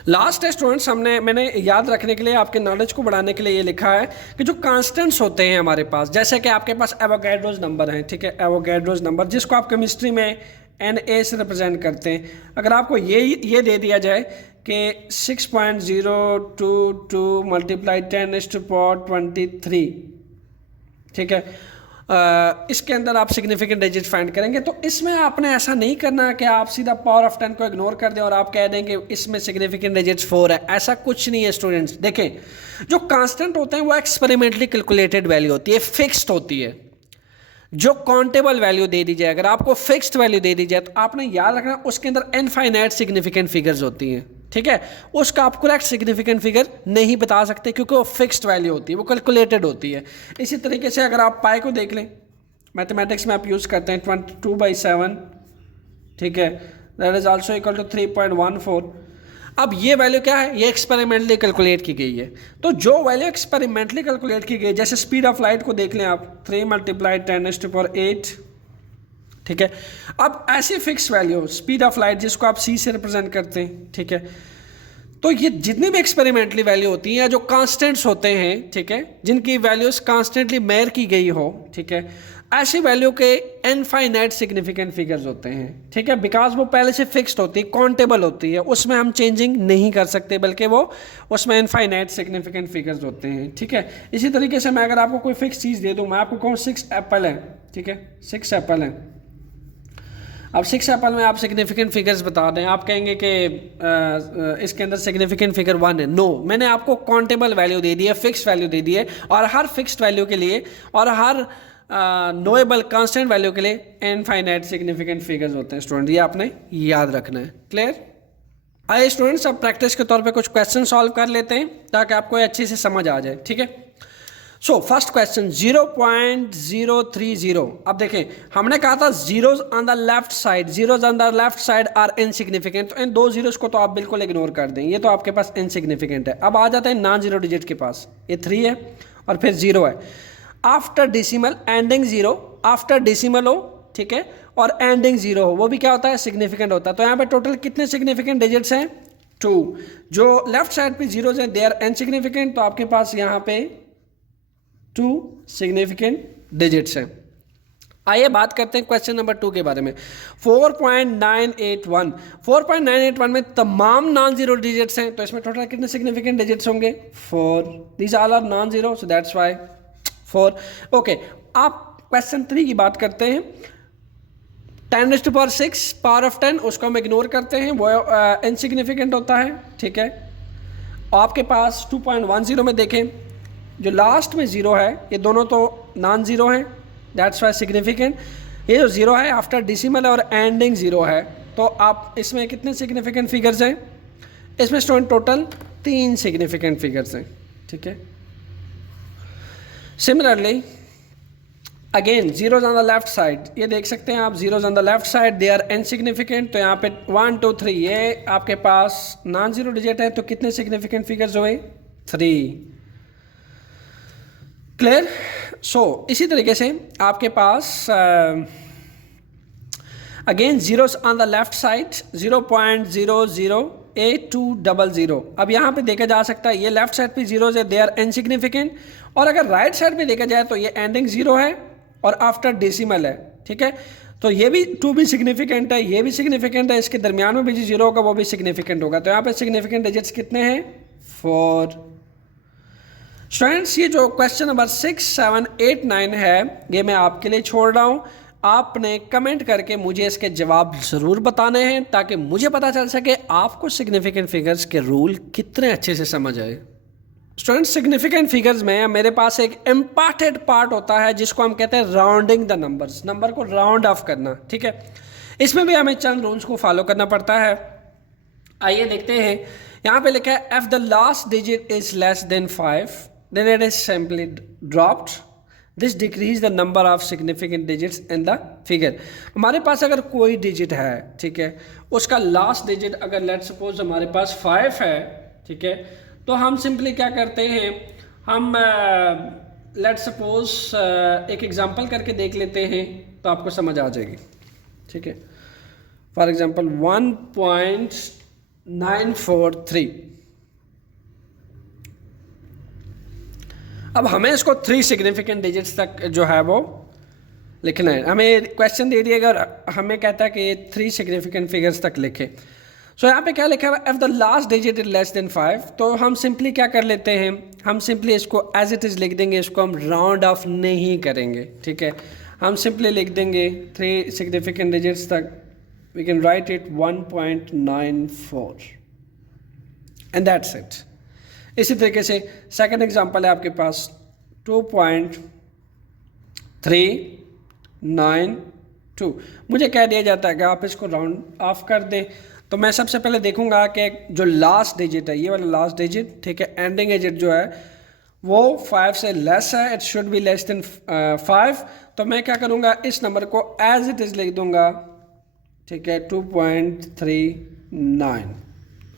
लास्ट है स्टूडेंट्स, मैंने याद रखने के लिए, आपके नॉलेज को बढ़ाने के लिए ये लिखा है कि जो कांस्टेंट्स होते हैं हमारे पास, जैसे कि आपके पास एवोगैड्रोज नंबर हैं, ठीक है, एवोगैड्रोज नंबर जिसको आप केमिस्ट्री में Na से रिप्रेजेंट करते हैं। अगर आपको ये दे दिया जाए कि 6.022 मल्टीप्लाई 10⁻23, ठीक है, इसके अंदर आप सिग्निफिकेंट डिजिट फाइंड करेंगे। तो इसमें आपने ऐसा नहीं करना कि आप सीधा पावर ऑफ 10 को इग्नोर कर दें और आप कह दें कि इसमें सिग्निफिकेंट डिजिट्स 4 है, ऐसा कुछ नहीं है स्टूडेंट्स। देखें, जो कांस्टेंट होते हैं वो एक्सपेरिमेंटली कैलकुलेटेड वैल्यू होती है, फिक्स्ड होती है। जो काउंटेबल वैल्यू दे दी जाए, अगर आपको फिक्स्ड वैल्यू दे दी जाए तो आपने याद रखना उसके अंदर इनफाइनाइट सिग्निफिकेंट फिगर्स होती हैं, ठीक है। उसका आप करेक्ट सिग्निफिकेंट फिगर नहीं बता सकते क्योंकि वो फिक्स्ड वैल्यू होती है, वो कैलकुलेटेड होती है। इसी तरीके से अगर आप पाई को देख लें, मैथमेटिक्स में आप यूज़ करते हैं 22/7, ठीक है, that is also equal to 3.14। अब ये वैल्यू क्या है, ये एक्सपेरिमेंटली कैलकुलेट की गई है। तो जो वैल्यू एक्सपेरिमेंटली कैलकुलेट की गई है, जैसे स्पीड ऑफ लाइट को देख लें आप, 3 मल्टीप्लाई 10⁸, ठीक है। अब ऐसी fix value speed of light जिसको आप c से रिप्रेजेंट करते हैं, ठीक है, तो ये जितनी भी एक्सपेरिमेंटली वैल्यू होती हैं या जो कांस्टेंट्स होते हैं, ठीक है, जिनकी वैल्यूज कांस्टेंटली मेजर की गई हो, ठीक है, ऐसी वैल्यू के इनफाइनाइट सिग्निफिकेंट फिगर्स होते हैं, ठीक है, बिकॉज वो पहले से फिक्स्ड होती है, काउंटेबल होती है, उसमें हम चेंजिंग नहीं कर सकते, बल्कि वो उसमें इनफाइनाइट सिग्निफिकेंट फिगर्स होते हैं, ठीक है। इसी तरीके से मैं अगर आपको कोई फिक्स चीज़ दे दूँ, मैं आपको कहूँ 6 एप्पल है, ठीक है, 6 एप्पल है। अब 6 एप्पल में आप सिग्निफिकेंट फिगर्स बता दें, आप कहेंगे कि इसके अंदर सिग्निफिकेंट फिगर 1 है। नो, मैंने आपको काउंटेबल वैल्यू दे दी है, फिक्स्ड वैल्यू दे दी है, और हर फिक्स्ड वैल्यू के लिए और हर नोएबल कांस्टेंट वैल्यू के लिए इनफाइनाइट सिग्निफिकेंट फिगर्स होते हैं स्टूडेंट, ये आपने याद रखना है। क्लियर? आइए स्टूडेंट्स, अब प्रैक्टिस के तौर पे कुछ क्वेश्चन सॉल्व कर लेते हैं ताकि आपको अच्छे से समझ आ जाए, ठीक है। So first question 0.030। अब देखें, हमने कहा था zeros on the left side, zeros on the left side are insignificant, तो इन 2 जीरोज को तो आप बिल्कुल इग्नोर कर दें, ये तो आपके पास इनसिग्निफिकेंट है। अब आ जाते हैं नॉन जीरो डिजिट के पास, ये 3 है और फिर 0 है। After decimal ending 0, after decimal हो, ठीक है, और एंडिंग 0 हो, वो भी क्या होता है, सिग्निफिकेंट होता है। तो यहाँ पे टोटल कितने सिग्निफिकेंट डिजिट्स हैं, 2। जो लेफ्ट साइड पे जीरोज हैं दे आर इनसिग्निफिकेंट, तो आपके पास यहाँ पे 2 सिग्निफिकेंट डिजिट्स हैं। आइए बात करते हैं क्वेश्चन नंबर 2 के बारे में। 4.981 4.981 में तमाम नॉन जीरो डिजिट्स हैं, तो इसमें टोटल कितने सिग्निफिकेंट डिजिट्स होंगे? 4। These all are non zero, so that's why 4। Okay, आप क्वेश्चन 3 की बात करते हैं। 10⁻⁶ पावर ऑफ 10, उसको हम इग्नोर करते हैं, वो इनसिग्निफिकेंट होता है, ठीक है। आपके पास 2.10 में देखें, जो लास्ट में ज़ीरो है, ये दोनों तो नॉन ज़ीरो हैं, दैट्स वाई सिग्निफिकेंट। ये जो ज़ीरो है आफ्टर डिसिमल और एंडिंग ज़ीरो है, तो आप इसमें कितने सिग्निफिकेंट फिगर्स हैं? इसमें स्टूडेंट टोटल 3 सिग्निफिकेंट फिगर्स हैं, ठीक है। Similarly again zeros on the left side, ये देख सकते हैं आप, zeros on the left side they are insignificant, तो यहाँ पे 1 2 3 ये आपके पास नॉन जीरो डिजिट है, तो कितने सिग्निफिकेंट फिगर्स हुए? 3। क्लियर? सो इसी तरीके से आपके पास again zeros on the left side 0.008200। अब यहाँ पे देखा जा सकता है ये लेफ्ट साइड पे जीरोज है, दे आर इनसिग्निफिकेंट, और अगर राइट साइड पे देखा जाए तो ये एंडिंग जीरो है और आफ्टर डेसिमल है, ठीक है। तो ये भी 2 भी सिग्निफिकेंट है, ये भी सिग्निफिकेंट है, इसके दरमियान में भी जो जीरो होगा वो भी सिग्निफिकेंट होगा। तो यहाँ पे सिग्निफिकेंट डिजिट्स कितने हैं? 4। स्टूडेंट्स, ये जो क्वेश्चन नंबर 6, 7, 8, 9 है, ये मैं आपके लिए छोड़ रहा हूँ। आपने कमेंट करके मुझे इसके जवाब ज़रूर बताने हैं, ताकि मुझे पता चल सके आपको सिग्निफिकेंट फिगर्स के रूल कितने अच्छे से समझ आए। स्टूडेंट्स, सिग्निफिकेंट फिगर्स में मेरे पास एक इम्पॉर्टेंट पार्ट होता है जिसको हम कहते हैं राउंडिंग द नंबर्स, नंबर को राउंड ऑफ करना, ठीक है। इसमें भी हमें चंद रूल्स को फॉलो करना पड़ता है। आइए देखते हैं, यहाँ पे लिखा है if the last digit is less than 5 then it is simply dropped. This decrease the number of significant digits in the figure. हमारे पास अगर कोई डिजिट है, ठीक है, उसका लास्ट डिजिट अगर लेट सपोज हमारे पास 5 है, ठीक है, तो हम सिंपली क्या करते हैं, हम लेट सपोज एक एग्जांपल करके देख लेते हैं तो आपको समझ आ जाएगी, ठीक है। For example 1.943। अब हमें इसको 3 सिग्निफिकेंट डिजिट्स तक जो है वो लिखना है। हमें क्वेश्चन दे दिएगा और हमें कहता है कि ये 3 सिग्निफिकेंट फिगर्स तक लिखे। सो यहाँ पे क्या लिखा है? If the last digit is less than 5, तो हम सिंपली क्या कर लेते हैं, हम सिंपली इसको एज इट इज़ लिख देंगे, इसको हम राउंड ऑफ नहीं करेंगे, ठीक है। हम सिंपली लिख देंगे 3 सिग्निफिकेंट डिजिट्स तक, we can write it 1.94 and that's it. इसी तरीके से सेकंड एग्जांपल है आपके पास 2.392। मुझे कह दिया जाता है कि आप इसको राउंड ऑफ कर दें, तो मैं सबसे पहले देखूंगा कि जो लास्ट डिजिट है, ये वाला लास्ट डिजिट, ठीक है, एंडिंग डिजिट जो है वो 5 से लेस है, it should be less than 5। तो मैं क्या करूंगा, इस नंबर को एज इट इज़ लिख दूंगा, ठीक है, 2.39।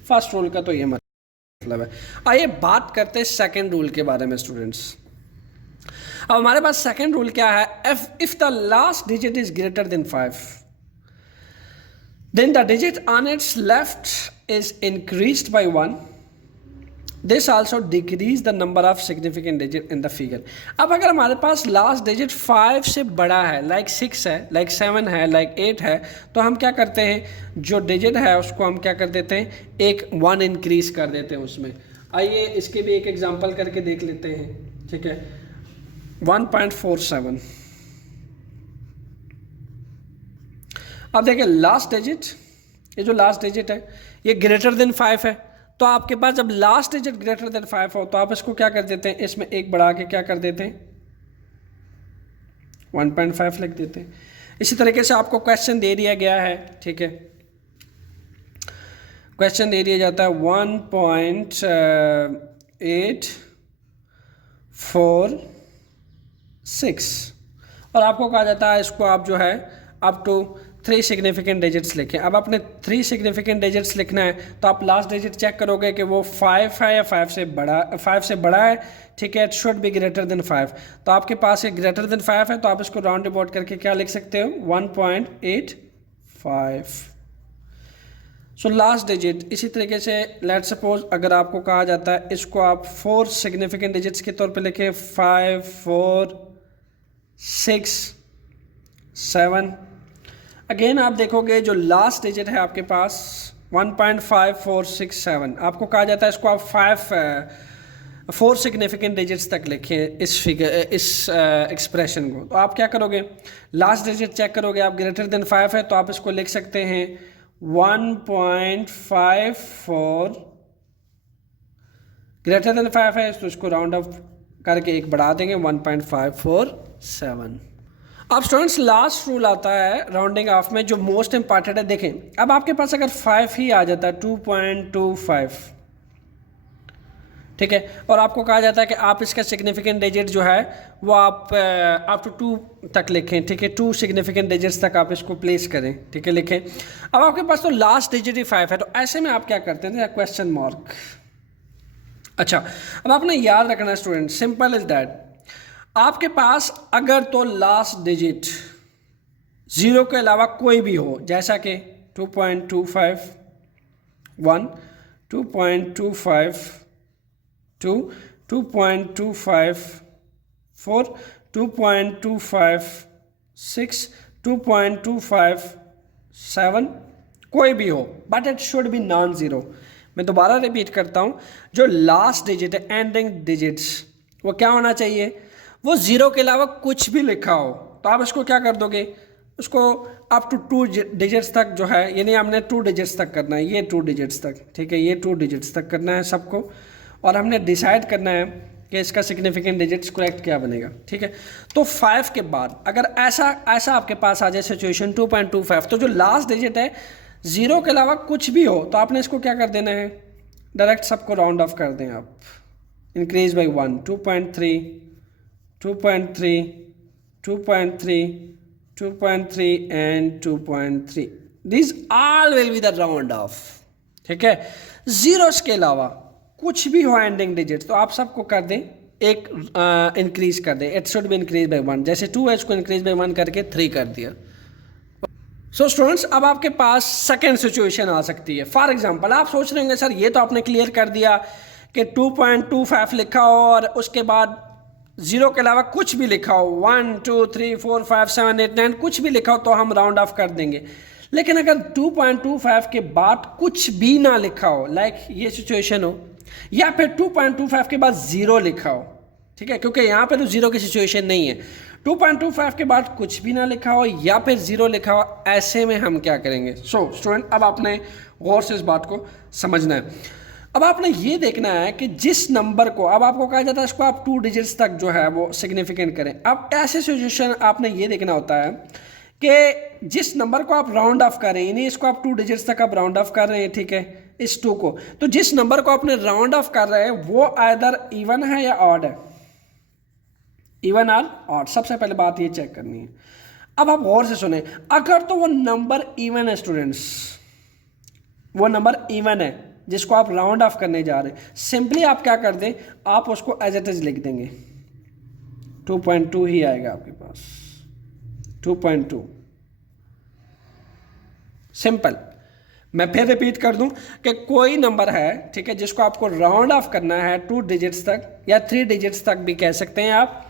फर्स्ट रूल का तो ये मतलब है। आइए बात करते हैं सेकंड रूल के बारे में स्टूडेंट्स। अब हमारे पास सेकंड रूल क्या है? If the last digit is greater than 5, then the digit on its left is increased by 1। This also decrease the number of significant digit in the figure. अब अगर हमारे पास लास्ट डिजिट 5 से बड़ा है, like 6 है, like 7 है, like 8 है, तो हम क्या करते हैं, जो डिजिट है उसको हम क्या कर देते हैं, एक 1 इंक्रीज कर देते हैं उसमें। आइए इसके भी एक एग्जांपल करके देख लेते हैं, ठीक है। 1.47। अब देखिए लास्ट डिजिट, ये जो लास्ट डिजिट है ये ग्रेटर देन 5 है, तो आपके पास जब लास्ट डिजिट ग्रेटर देन 5 हो तो आप इसको क्या कर देते हैं, इसमें एक बढ़ा के क्या कर देते हैं, 1.5 लिख देते हैं। इसी तरीके से आपको क्वेश्चन दे दिया गया है, ठीक है, क्वेश्चन दे दिया जाता है 1.846 और आपको कहा जाता है इसको आप जो है अप टू 3 सिग्निफिकेंट डिजिट्स लिखें। अब आपने 3 सिग्निफिकेंट डिजिट्स लिखना है, तो आप लास्ट डिजिट चेक करोगे कि वो 5 है या 5 से बड़ा है, ठीक है, it should be greater than 5। तो आपके पास एक ग्रेटर देन 5 है, तो आप इसको राउंड अबाउट करके क्या लिख सकते हो, 1.85। So last digit. इसी तरीके से लेट सपोज अगर आपको कहा जाता है इसको आप 4 सिग्निफिकेंट डिजिट्स के तौर पे लिखें, 5 4 6 7। अगेन आप देखोगे जो लास्ट डिजिट है आपके पास 1.5467, आपको कहा जाता है इसको आप 4 सिग्निफिकेंट डिजिट्स तक लिखें इस एक्सप्रेशन को। तो आप क्या करोगे, लास्ट डिजिट चेक करोगे, आप ग्रेटर देन 5 है तो आप इसको लिख सकते हैं 1.54, ग्रेटर देन 5 है तो इसको राउंड ऑफ करके एक बढ़ा देंगे 1.547। अब स्टूडेंट्स लास्ट रूल आता है राउंडिंग ऑफ में जो मोस्ट इंपॉर्टेंट है। देखें अब आपके पास अगर 5 ही आ जाता है 2.25, ठीक है, और आपको कहा जाता है कि आप इसका सिग्निफिकेंट डिजिट जो है वो आप अप टू 2 तक लिखें, ठीक है, 2 सिग्निफिकेंट डिजिट्स तक आप इसको प्लेस करें, ठीक है, लिखें। अब आपके पास तो लास्ट डिजिट ही 5 है, तो ऐसे में आप क्या करते हैं, क्वेश्चन मार्क। अच्छा, अब आपने याद रखना स्टूडेंट, सिंपल इज दैट, आपके पास अगर तो लास्ट डिजिट 0 के अलावा कोई भी हो, जैसा कि 2.25, 1, 2.25, 2, 2.25, 4, 2.25, 2.25, 7, कोई भी हो, but it should B non zero. मैं दोबारा रिपीट करता हूँ, जो लास्ट डिजिट है, एंडिंग डिजिट्स, वो क्या होना चाहिए, वो 0 के अलावा कुछ भी लिखा हो। तो आप इसको क्या कर दोगे, उसको अप टू 2 डिजिट्स तक जो है, यानी हमने 2 डिजिट्स तक करना है, ये 2 डिजिट्स तक, ठीक है, ये 2 डिजिट्स तक करना है सबको, और हमने डिसाइड करना है कि इसका सिग्निफिकेंट डिजिट्स करेक्ट क्या बनेगा, ठीक है। तो 5 के बाद अगर ऐसा आपके पास आ जाए सिचुएशन 2.25, तो जो लास्ट डिजिट है 0 के अलावा कुछ भी हो, तो आपने इसको क्या कर देना है, डायरेक्ट सबको राउंड ऑफ कर दें आप, increase by 1, 2.3, 2.3, 2.3, 2.3 and 2.3, this all will be the round of, ठीक है। जीरोस के अलावा कुछ भी हो एंडिंग डिजिट, तो आप सबको कर दें एक इंक्रीज कर दें, it should be increase by 1, जैसे 2 है इसको इंक्रीज बाई 1 करके 3 कर दिया। सो स्टूडेंट्स, अब आपके पास सेकेंड सिचुएशन आ सकती है। फॉर एग्जांपल आप सोच रहे होंगे सर ये तो आपने क्लियर कर दिया कि 2.25 लिखा हो और उसके बाद 0 के अलावा कुछ भी लिखा हो, 1, 2, 3, 4, 5, 7, 8, 9 कुछ भी लिखा हो तो हम राउंड ऑफ कर देंगे। लेकिन अगर 2.25 के बाद कुछ भी ना लिखा हो, लाइक ये सिचुएशन हो, या फिर 2.25 के बाद 0 लिखा हो, ठीक है, क्योंकि यहाँ पे तो 0 की सिचुएशन नहीं है, 2.25 के बाद कुछ भी ना लिखा हो या फिर 0 लिखा हो, ऐसे में हम क्या करेंगे। सो स्टूडेंट, अब आपने गौर से इस बात को समझना है। अब आपने ये देखना है कि जिस नंबर को, अब आपको कहा जाता है इसको आप 2 डिजिट्स तक जो है वो सिग्निफिकेंट करें। अब ऐसे सिचुएशन आपने ये देखना होता है कि जिस नंबर को आप राउंड ऑफ कर रहे हैं, यानी इसको आप 2 डिजिट्स तक आप राउंड ऑफ कर रहे हैं, ठीक है, इस 2 को, तो जिस नंबर को आपने राउंड ऑफ कर रहे हैं वो आइदर इवन है या ऑड है, इवन और ऑड, सबसे पहले बात ये चेक करनी है। अब आप गौर से सुने, अगर तो वो नंबर इवन है स्टूडेंट्स, वो नंबर इवन है जिसको आप राउंड ऑफ करने जा रहे हैं, सिंपली आप क्या कर दें, आप उसको एज इट इज लिख देंगे, 2.2 ही आएगा आपके पास, 2.2, सिंपल। मैं फिर रिपीट कर दूं कि कोई नंबर है, ठीक है, जिसको आपको राउंड ऑफ करना है 2 डिजिट्स तक या 3 डिजिट्स तक भी कह सकते हैं आप,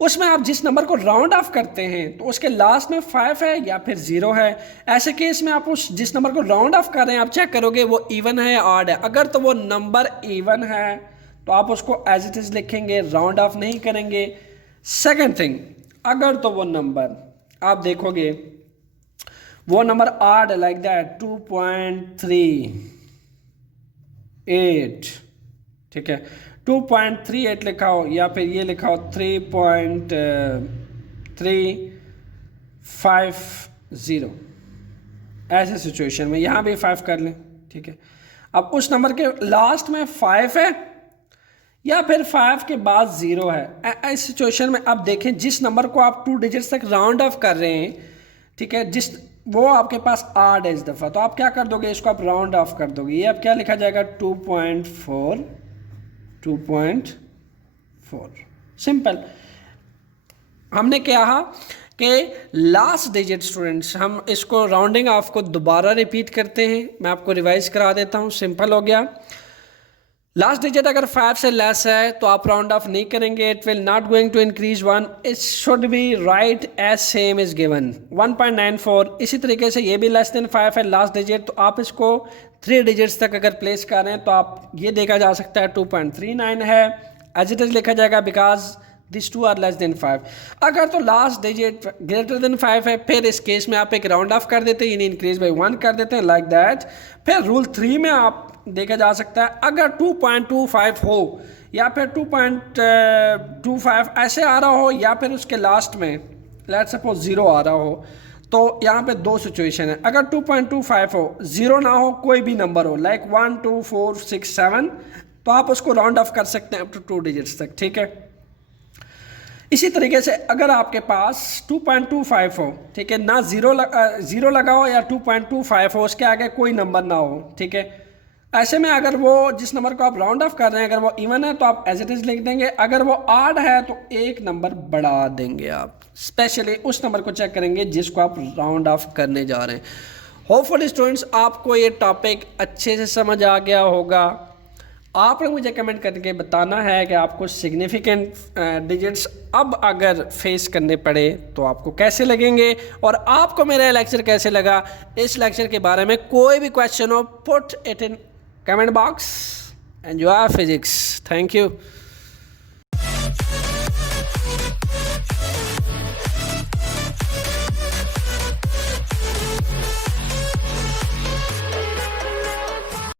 उसमें आप जिस नंबर को राउंड ऑफ करते हैं तो उसके लास्ट में 5 है या फिर 0 है। ऐसे केस में आप उस जिस नंबर को राउंड ऑफ कर रहे हैं आप चेक करोगे वो इवन है या ऑड है। अगर तो वो नंबर इवन है तो आप उसको एज इट इज लिखेंगे, राउंड ऑफ नहीं करेंगे। सेकंड थिंग, अगर तो वो नंबर आप देखोगे वो नंबर ऑड है, लाइक दैट 2.38, ठीक है, 2.38 लिखा हो या फिर ये लिखा हो 3.350, ऐसे सिचुएशन में यहाँ भी 5 कर लें, ठीक है। अब उस नंबर के लास्ट में 5 है या फिर 5 के बाद 0 है, इस सिचुएशन में अब देखें जिस नंबर को आप 2 डिजिट्स तक राउंड ऑफ कर रहे हैं, ठीक है, जिस वो आपके पास ऑड है इस दफ़ा, तो आप क्या कर दोगे, इसको आप राउंड ऑफ कर दोगे। ये अब क्या लिखा जाएगा, 2.4, 2.4, सिंपल। हमने क्या कहा कि लास्ट डिजिट स्टूडेंट्स, हम इसको राउंडिंग ऑफ को दोबारा रिपीट करते हैं, मैं आपको रिवाइज करा देता हूँ, सिंपल हो गया। लास्ट डिजिट अगर 5 से लेस है तो आप राउंड ऑफ नहीं करेंगे, it will not going to increase 1, it should be write as same is given 1.94। इसी तरीके से ये भी लेस देन 5 है लास्ट डिजिट, तो आप इसको 3 डिजिट्स तक अगर प्लेस करें तो आप ये देखा जा सकता है 2.39 है, एज इट इज लिखा जाएगा because this two are less than 5। अगर तो लास्ट डिजिट ग्रेटर देन 5 है, फिर इस केस में आप एक राउंड ऑफ कर देते हैं, यानी इंक्रीज बाई 1 कर देते हैं लाइक दैट। फिर रूल 3 में आप देखा जा सकता है अगर 2.25 हो या फिर 2.25 ऐसे आ रहा हो या फिर उसके लास्ट में लेट्स सपोज 0 आ रहा हो, तो यहाँ पे 2 सिचुएशन है। अगर 2.25 हो, 0 ना हो, कोई भी नंबर हो लाइक 1 2 4 6 7, तो आप उसको राउंड ऑफ कर सकते हैं अप टू 2 डिजिट्स तक, ठीक है। इसी तरीके से अगर आपके पास 2.25 हो, ठीक है, ना ज़ीरो लगा हो या 2.25 हो, उसके आगे कोई नंबर ना हो, ठीक है, ऐसे में अगर वो जिस नंबर को आप राउंड ऑफ कर रहे हैं अगर वो इवन है तो आप एज इट इज़ लिख देंगे, अगर वो ऑड है तो एक नंबर बढ़ा देंगे आप, स्पेशली उस नंबर को चेक करेंगे जिसको आप राउंड ऑफ करने जा रहे हैं। होपफुली स्टूडेंट्स आपको ये टॉपिक अच्छे से समझ आ गया होगा। आप लोग मुझे कमेंट करके बताना है कि आपको सिग्निफिकेंट डिजिट्स अब अगर फेस करने पड़े तो आपको कैसे लगेंगे, और आपको मेरा लेक्चर कैसे लगा। इस लेक्चर के बारे में कोई भी क्वेश्चन हो, put it in comment box. Enjoy physics. Thank you.